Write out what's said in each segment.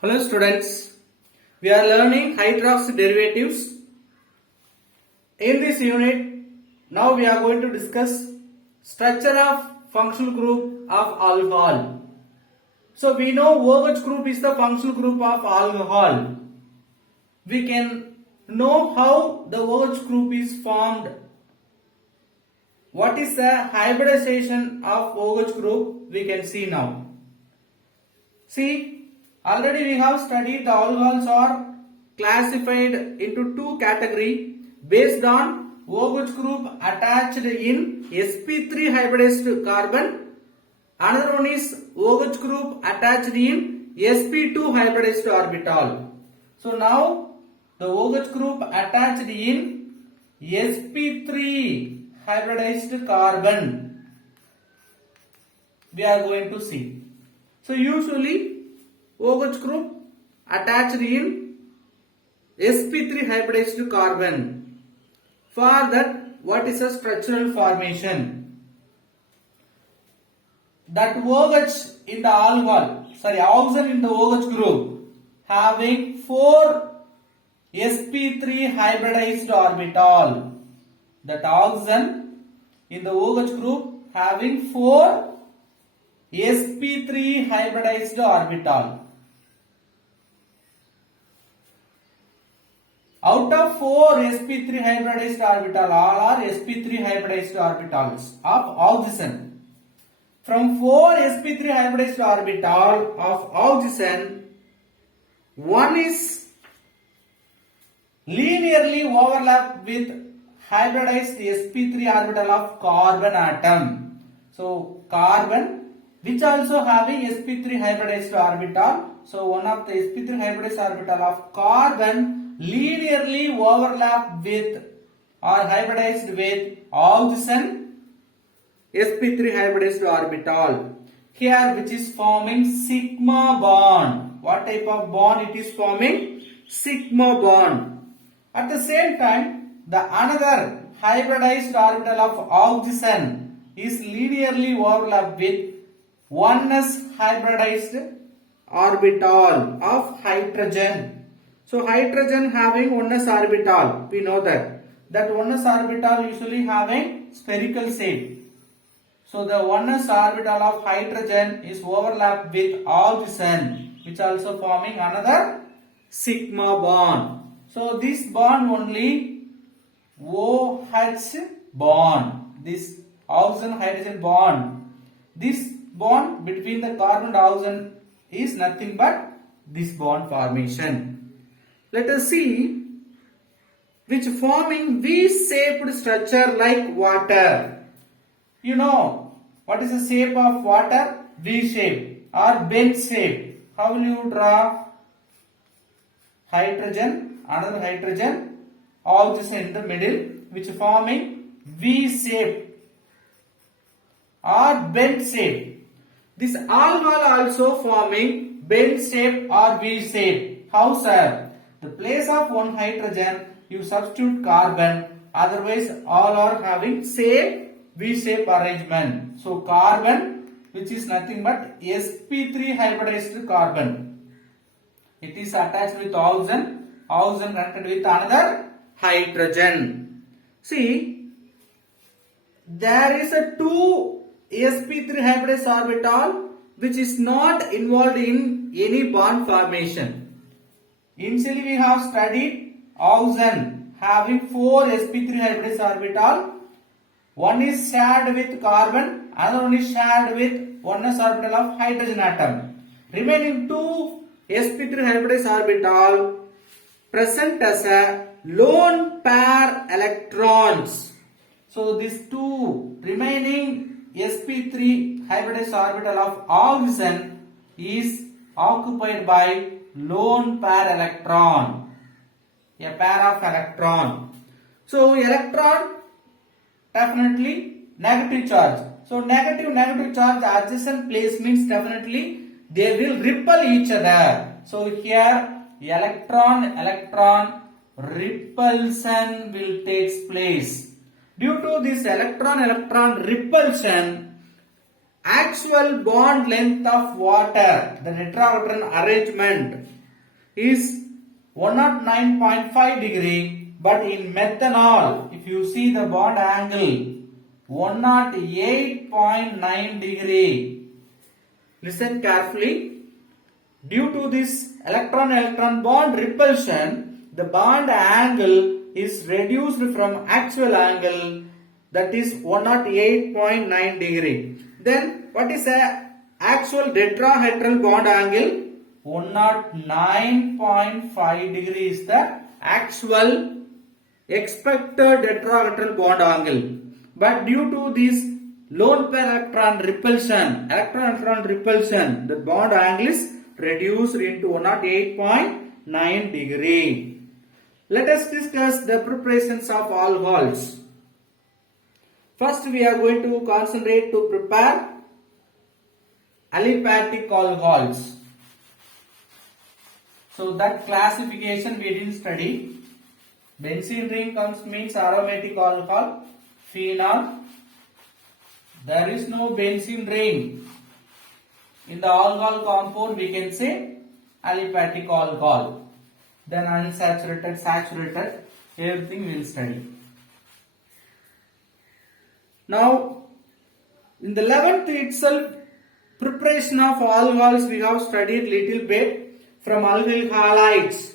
Hello students, we are learning hydroxy derivatives. In this unit, now we are going to discuss structure of functional group of alcohol. So we know OH group is the functional group of alcohol. We can know how the OH group is formed. What is the hybridization of OH group? We can see now. See, already we have studied the alcohols are classified into two categories based on OH group attached in sp3 hybridized carbon. Another one is OH group attached in sp2 hybridized orbital. So now the OH group attached in sp3 hybridized carbon we are going to see. So usually OH group attached in sp3 hybridized carbon. For that, what is a structural formation? That OH in the oxygen in the OH group having 4 sp3 hybridized orbital. That oxygen in the OH group having 4 sp3 hybridized orbital. Out of 4 sp3 hybridized orbital, all are sp3 hybridized orbitals of oxygen. From 4 sp3 hybridized orbital of oxygen, one is linearly overlapped with hybridized sp3 orbital of carbon atom. So carbon, which also having sp3 hybridized orbital. So one of the sp3 hybridized orbital of carbon linearly overlap with or hybridized with oxygen sp3 hybridized orbital. Here which is forming sigma bond. What type of bond it is forming? Sigma bond. At the same time, the another hybridized orbital of oxygen is linearly overlapped with 1s hybridized orbital of hydrogen. So hydrogen having 1s orbital, we know that 1s orbital usually having spherical shape. So the 1s orbital of hydrogen is overlapped with oxygen, which also forming another sigma bond. So this bond only OH bond, this oxygen hydrogen bond. This bond between the carbon and oxygen is nothing but this bond formation. Let us see which forming V-shaped structure like water. You know what is the shape of water? V-shape or bent shape. How will you draw? Hydrogen, another hydrogen, oxygen in the middle, which forming V-shape or bent shape. This alcohol also forming bent shape or V-shape. How, sir? The place of one hydrogen, you substitute carbon, otherwise all are having same V-shape arrangement. So carbon, which is nothing but sp3 hybridized carbon. It is attached with oxygen connected with another hydrogen. See, there is a 2 sp3 hybridized orbital which is not involved in any bond formation. Initially we have studied oxygen having 4 sp3 hybridized orbital. One is shared with carbon, another one is shared with 1s orbital of hydrogen atom. Remaining 2 sp3 hybridized orbital present as a lone pair electrons. So these 2 remaining sp3 hybridized orbital of oxygen is occupied by lone pair electron, a pair of electron. So electron definitely negative charge. So negative charge adjacent place means definitely they will repel each other. So here electron repulsion will take place. Due to this electron repulsion, actual bond length of water, the tetrahedron arrangement is 109.5 degree, but in methanol, if you see the bond angle, 108.9 degree. Listen carefully. Due to this electron-electron bond repulsion, the bond angle is reduced from actual angle, that is 108.9 degree. Then what is the actual tetrahedral bond angle? 109.5 degree is the actual expected tetrahedral bond angle. But due to this lone pair electron repulsion, the bond angle is reduced into 108.9 degree. Let us discuss the preparations of alcohols. First, we are going to concentrate to prepare aliphatic alcohols. So that classification we didn't study. Benzene ring comes means aromatic alcohol, phenol. There is no benzene ring. In the alcohol compound we can say aliphatic alcohol. Then unsaturated, saturated, everything we will study. Now, in the 11th itself, preparation of alcohols we have studied little bit. From alkyl halides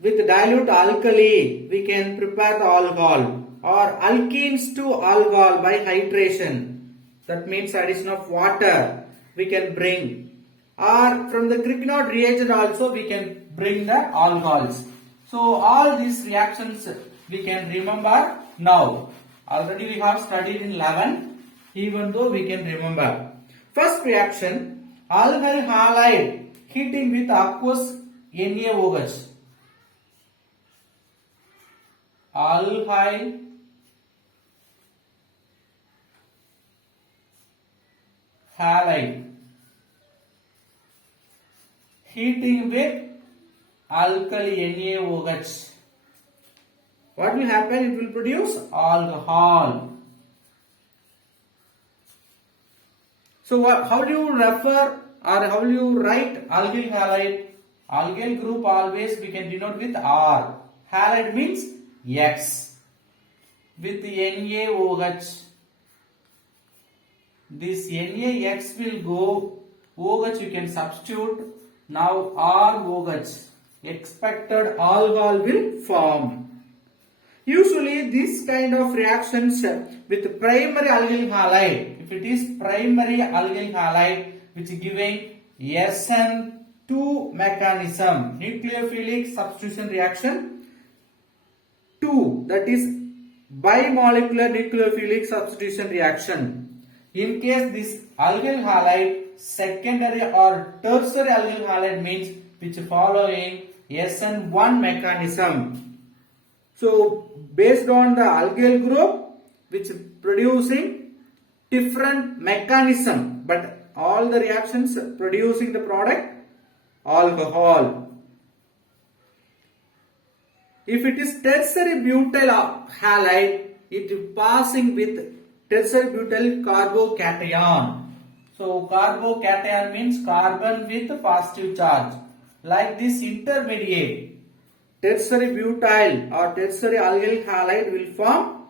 with dilute alkali we can prepare the alcohol, or alkenes to alcohol by hydration, that means addition of water we can bring, or from the Grignard reagent also we can bring the alcohols. So all these reactions we can remember now. Already we have studied in 11, even though we can remember. First reaction, alkyl halide heating with aqueous NaOH. Alkyl halide heating with alkali NaOH. What will happen? It will produce alcohol. So how do you refer or how do you write alkyl halide? Alkyl group always we can denote with R. Halide means X with NaOH. This NaX will go, OH you can substitute. Now ROH, expected alcohol will form. Usually this kind of reactions with primary alkyl halide, if it is primary alkyl halide which giving SN2 mechanism, nucleophilic substitution reaction 2, that is bimolecular nucleophilic substitution reaction. In case this alkyl halide secondary or tertiary alkyl halide means which following SN1 mechanism. So based on the alkyl group which producing different mechanism, but all the reactions producing the product alcohol. If it is tertiary butyl halide, it is passing with tertiary butyl carbocation. So carbocation means carbon with positive charge. Like this intermediate, tertiary butyl or tertiary alkyl halide will form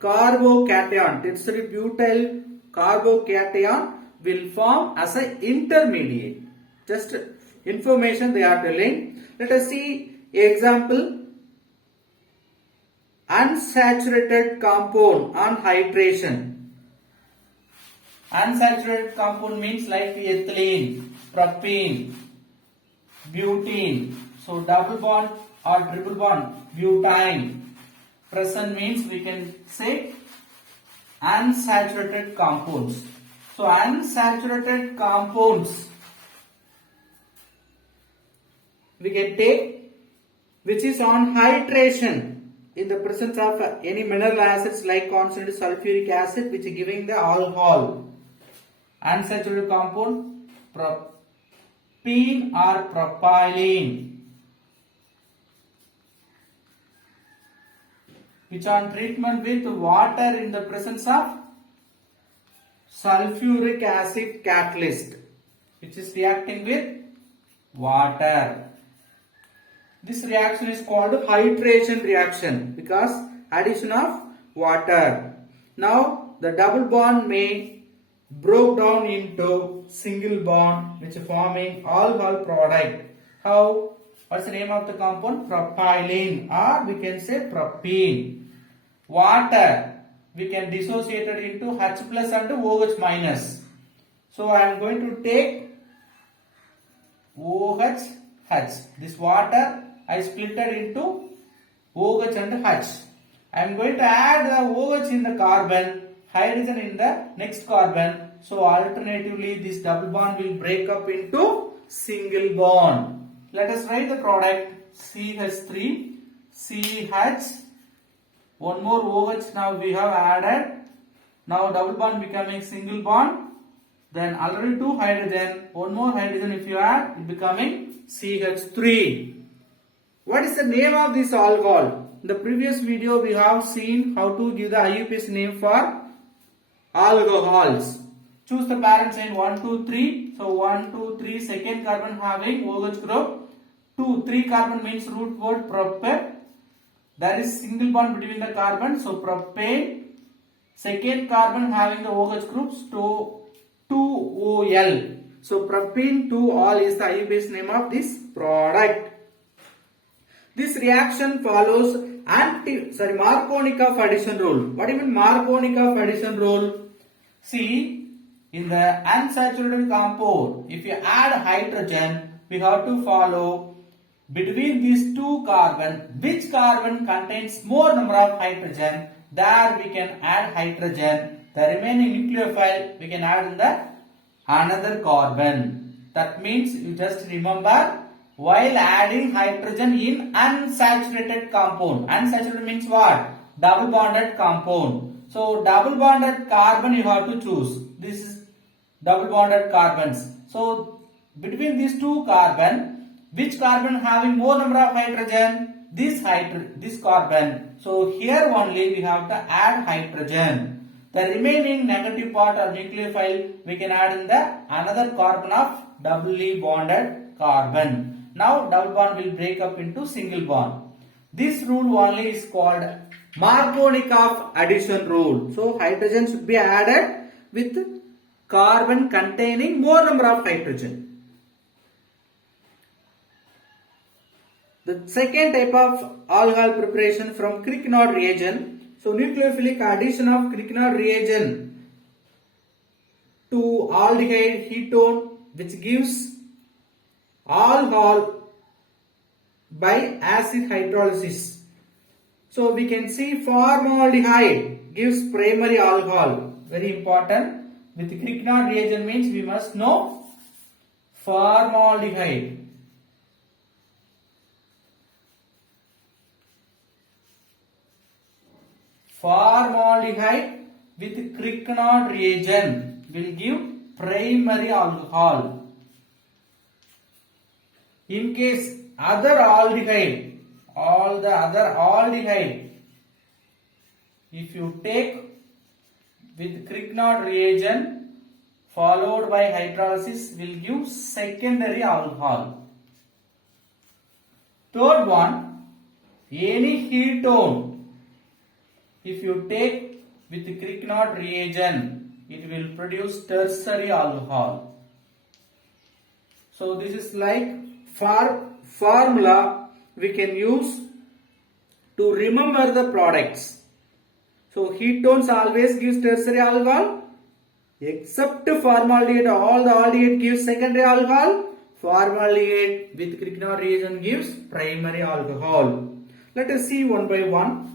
carbocation. Tertiary butyl carbocation will form as an intermediate. Just information they are telling. Let us see example. Unsaturated compound on hydration. Unsaturated compound means like ethylene, propene, butene. So double bond or triple bond, butane. Present means we can say unsaturated compounds. So unsaturated compounds we can take which is on hydration in the presence of any mineral acids like concentrated sulfuric acid which is giving the alcohol. Unsaturated compound propene or propylene which on treatment with water in the presence of sulfuric acid catalyst which is reacting with water. This reaction is called hydration reaction because addition of water. Now the double bond may broke down into single bond which is forming alcohol product. How? What's the name of the compound? Propylene, or we can say propene. Water we can dissociate it into H plus and OH minus. So I am going to take OH, H. This water I split it into OH and H. I am going to add the OH in the carbon, hydrogen in the next carbon. So alternatively this double bond will break up into single bond. Let us write the product CH3, CH, one more OH now we have added. Now double bond becoming single bond. Then already two hydrogen, one more hydrogen if you add, it becoming CH3. What is the name of this alcohol? In the previous video we have seen how to give the IUPAC name for alcohols. Choose the parent chain 1, 2, 3. So 1, 2, 3, second carbon having OH group. 2, 3 carbon means root word propane. There is single bond between the carbon. So propane. Second carbon having the OH groups 2OL. So propene 2-ol is the IUPAC name of this product. This reaction follows Markovnikov addition rule. What do you mean Markovnikov addition rule? See, in the unsaturated compound, if you add hydrogen, we have to follow between these two carbon, which carbon contains more number of hydrogen, there we can add hydrogen. The remaining nucleophile we can add in the another carbon. That means you just remember while adding hydrogen in unsaturated compound. Unsaturated means what? Double bonded compound. So double bonded carbon you have to choose. This is double bonded carbons. So between these two carbon, which carbon having more number of hydrogen? This carbon. So here only we have to add hydrogen. The remaining negative part or nucleophile we can add in the another carbon of doubly bonded carbon. Now double bond will break up into single bond. This rule only is called Markovnikov addition rule. So hydrogen should be added with carbon containing more number of hydrogen. The second type of alcohol preparation from Cricknod reagent. So nucleophilic addition of Cricknod reagent to aldehyde ketone which gives alcohol by acid hydrolysis. So we can see formaldehyde gives primary alcohol. Very important. With Cricknod reagent means we must know formaldehyde. Formaldehyde with Cricknod reagent will give primary alcohol. In case other aldehyde, all the other aldehyde, if you take with Cricknod reagent followed by hydrolysis will give secondary alcohol. Third one, any ketone. If you take with Cricknod reagent, it will produce tertiary alcohol. So this is like formula we can use to remember the products. So ketones always gives tertiary alcohol except formaldehyde. All the aldehyde gives secondary alcohol. Formaldehyde with Cricknod reagent gives primary alcohol. Let us see one by one.